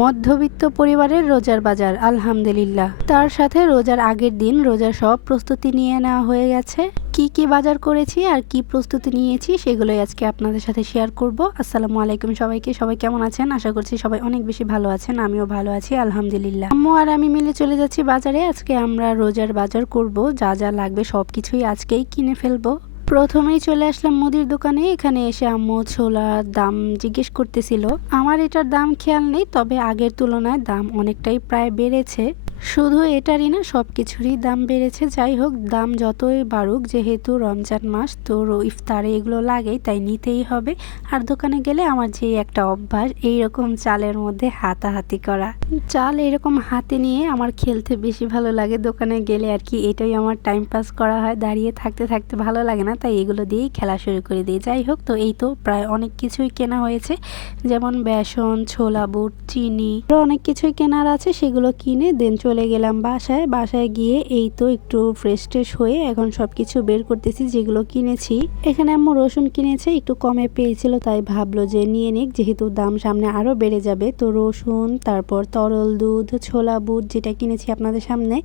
মধ্যবিত্ত পরিবারের রোজার বাজার, আলহামদুলিল্লাহ। তার সাথে রোজার আগের দিন রোজার সব প্রস্তুতি নিয়ে নেওয়া হয়ে গেছে। কি কি বাজার করেছি আর কি প্রস্তুতি নিয়েছি সেগুলোই আজকে আপনাদের সাথে শেয়ার করব। আসসালামু আলাইকুম সবাইকে। সবাই কেমন আছেন? আশা করছি সবাই অনেক বেশি ভালো আছেন, আমিও ভালো আছি, আলহামদুলিল্লাহ। আম্মু আর আমি মিলে চলে যাচ্ছি বাজারে। আজকে আমরা রোজার বাজার করব, যা যা লাগবে সব কিছুই আজকেই কিনে ফেলব। প্রথমেই চলে আসলাম মুদির দোকানে। এখানে এসে আম্মু ছোলার দাম জিজ্ঞেস করতেছিল। আমার এটার দাম খেয়াল নেই, তবে আগের তুলনায় দাম অনেকটাই প্রায় বেড়েছে। শুধু এটারই না সব কিছুরই দাম বেড়েছে। যাই হোক, দাম যতই বাড়ুক, যেহেতু রমজান মাস, তো ইফতারে এগুলো লাগেই, তাই নিতেই হবে। আর দোকানে গেলে আমার যে একটা অভ্যাস এই রকম চালের মধ্যে হাতাহাতি করা। চাল এরকম হাতে নিয়ে আমার খেলতে বেশি ভালো লাগে। দোকানে গেলে আর কি, এটাই আমার টাইম পাস করা হয়। দাঁড়িয়ে থাকতে থাকতে ভালো লাগে না, তাই এগুলো দিয়েই খেলা শুরু করে দিই। যাই হোক, তো এই তো প্রায় অনেক কিছুই কেনা হয়েছে। যেমন বেসন, ছোলা বুট, চিনি। আরও অনেক কিছুই কেনার আছে, সেগুলো কিনে, দেন চলে গেলাম বাসায়। বাসায় গিয়ে এই তো একটু ফ্রেশ ট্রেশ হয়ে এখন সব কিছু বের করতেছি, যেগুলো কিনেছি। এখানে আম্মু রসুন কিনেছে, একটু কমে পেয়েছিল, তাই ভাবলো যে নিয়ে নিক, যেহেতু দাম সামনে আরও বেড়ে যাবে। তো রসুন, তারপর তরল দুধ, ছোলা বুট যেটা কিনেছি আপনাদের সামনে,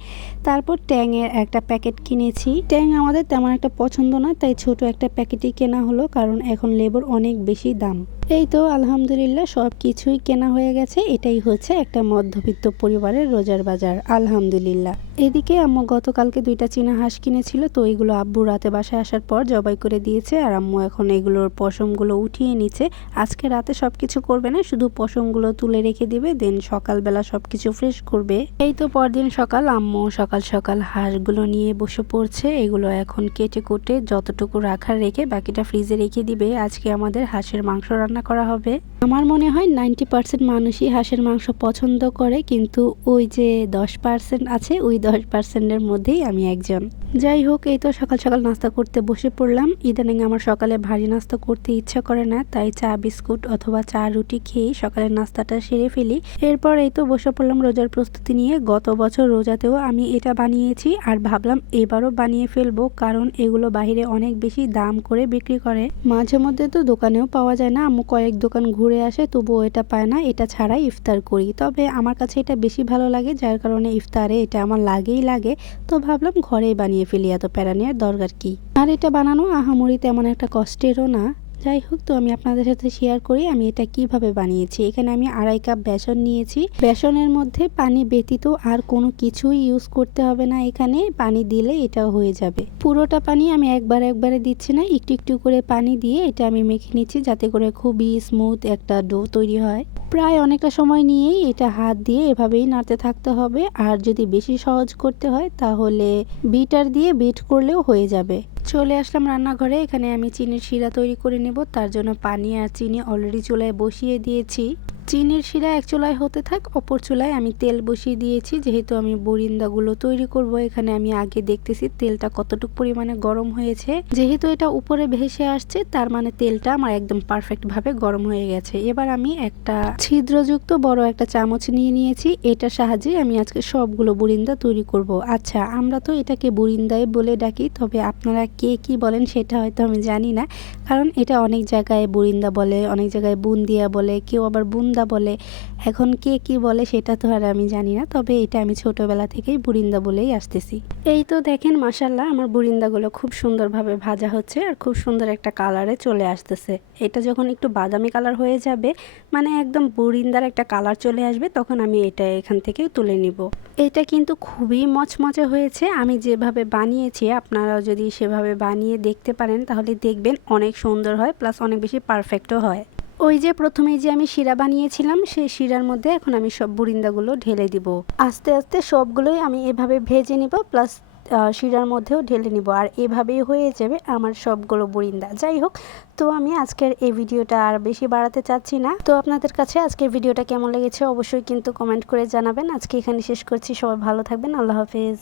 তারপর ট্যাংয়ের একটা প্যাকেট কিনেছি। ট্যাং আমাদের তেমন একটা পছন্দ না, তাই ছোট একটা প্যাকেটই কেনা হলো, কারণ এখন লেবুর অনেক বেশি দাম। এই তো আলহামদুলিল্লাহ, সব কিছুই কেনা হয়ে গেছে। এটাই হচ্ছে একটা মধ্যবিত্ত পরিবারের রোজার বাজার, আলহামদুলিল্লাহ। এদিকে আম্মু গতকালকে দুইটা চীনা হাঁস কিনেছিল, তো এগুলো আব্বু রাতে বাসায় আসার পর জবাই করে দিয়েছে, আর আম্মু এখন এগুলোর পশমগুলো উঠিয়ে নিচ্ছে। আজকে রাতে সব কিছু করবে না, শুধু পশমগুলো তুলে রেখে দিবে, দেন সকালবেলা সব কিছু ফ্রেশ করবে। এই তো পরদিন সকাল, আম্মু সকাল সকাল হাঁসগুলো নিয়ে বসে পড়ছে, এগুলো এখন কেটে কুটে যতটুকু রাখার রেখে বাকিটা ফ্রিজে রেখে দিবে। আজকে আমাদের হাঁসের মাংস রান্না করা হবে। আমার মনে হয় নাইনটি পার্সেন্ট মানুষই হাঁসের মাংস পছন্দ করে, কিন্তু ওই যে দশ পার্সেন্ট আছে, ওই দশ পার্সেন্টের মধ্যেই আমি একজন। যাই হোক, এই তো সকাল সকাল নাস্তা করতে বসে পড়লাম। ইদানিং আমার সকালে ভারী নাস্তা করতে ইচ্ছা করে না, তাই চা, বিস্কুট অথবা চা, রুটি খেয়ে সকালের নাস্তাটা সেরে ফেলি। এরপর এই তো বসে পড়লাম রোজার প্রস্তুতি নিয়ে। গত বছর রোজাতেও আমি এটা বানিয়েছি আর ভাবলাম এবারও বানিয়ে ফেলব, কারণ এগুলো বাইরে অনেক বেশি দাম করে বিক্রি করে। মাঝে মধ্যে তো দোকানেও পাওয়া যায় না, আম্মু কয়েক দোকান ঘুরে আসে, তবুও এটা পায় না, এটা ছাড়াই ইফতার করি। তবে আমার কাছে এটা বেশি ভালো লাগে, যার কারণে ইফতারে এটা আমার লাগেই লাগে। তো ভাবলাম ঘরেই বানিয়ে ফেলি এত প্যারা নেওয়ার দরকার কি? আর এটা বানানো আহামরি তেমন একটা কষ্টেরও না। যাই হোক, তো আমি আপনাদের সাথে শেয়ার করি আমি এটা কীভাবে বানিয়েছি। এখানে আমি আড়াই কাপ বেসন নিয়েছি। বেসনের মধ্যে পানি ব্যতীত আর কোনো কিছুই ইউজ করতে হবে না। এখানে পানি দিলে এটা হয়ে যাবে। পুরোটা পানি আমি একবার একবারে দিচ্ছি না, একটু একটু করে পানি দিয়ে এটা আমি মেখে নিচ্ছি যাতে করে খুবই স্মুথ একটা ডো তৈরি হয়। প্রায় অনেকটা সময় নিয়েই এটা হাত দিয়ে এভাবেই নাড়তে থাকতে হবে। আর যদি বেশি সহজ করতে হয়, তাহলে বিটার দিয়ে বিট করলেও হয়ে যাবে। চলে আসলাম রান্নাঘরে। এখানে আমি চিনির শিরা তৈরি করে নেব। তার জন্য পানি আর চিনি অলরেডি চুলায় বসিয়ে দিয়েছি। চিনির শিরা এক চুলায় হতে থাক, অপর চুলায় আমি তেল বসিয়ে দিয়েছি। যেহেতু আমি বরিন্দাগুলো তৈরি করব, এখানে আমি আগে দেখতেছি তেলটা কতটুকু পরিমাণে গরম হয়েছে। যেহেতু এটা উপরে ভেসে আসছে, তার মানে তেলটা আমার একদম পারফেক্ট ভাবে গরম হয়ে গেছে। এবার আমি একটা ছিদ্রযুক্ত বড় একটা চামচ নিয়ে নিয়েছি। এটার সাহায্যে আমি আজকে সবগুলো বুরিন্দা তৈরি করব। আচ্ছা আমরা তো এটাকে বুরিন্দায় বলে ডাকি, তবে আপনারা কে কি বলেন সেটা হয়তো আমি জানি না। কারণ এটা অনেক জায়গায় বুরিন্দা বলে, অনেক জায়গায় বুন্দিয়া বলে, কেউ আবার বুন্দা বলে। এখন কে কি বলে সেটা তো আর আমি জানি না, তবে এটা আমি ছোটবেলা থেকেই বুরিন্দা বলেই আসতেছি। এই তো দেখেন মাসাল্লাহ আমার বুরিন্দাগুলো খুব সুন্দরভাবে ভাজা হচ্ছে আর খুব সুন্দর একটা কালারে চলে আসতেছে। এটা যখন একটু বাদামি কালার হয়ে যাবে মানে একদম বুরিন্দার একটা কালার চলে আসবে, তখন আমি এটা এখান থেকে তুলে নিব। এটা কিন্তু খুবই মচমচে হয়েছে, আমি যেভাবে বানিয়েছি, আপনারাও যদি সেভাবে বানিয়ে দেখতে পারেন, তাহলে দেখবেন অনেক সুন্দর হয়, প্লাস অনেক বেশি পারফেক্টও হয়। ওই যে প্রথমে যে আমি শিরা বানিয়েছিলাম, সেই শিরার মধ্যে এখন আমি সব বুরিন্দাগুলো ঢেলে দিব। আস্তে আস্তে সবগুলোই আমি এভাবে ভেজে নিব, প্লাস শিরার মধ্যেও ঢেলে নিব। আর এভাবেই হয়ে যাবে আমার সবগুলো বুরিন্দা। যাই হোক, তো আমি আজকের এই ভিডিওটা আর বেশি বাড়াতে চাচ্ছি না। তো আপনাদের কাছে আজকের ভিডিওটা কেমন লেগেছে অবশ্যই কিন্তু কমেন্ট করে জানাবেন। আজকে এখানে শেষ করছি। সবাই ভালো থাকবেন। আল্লাহ হাফেজ।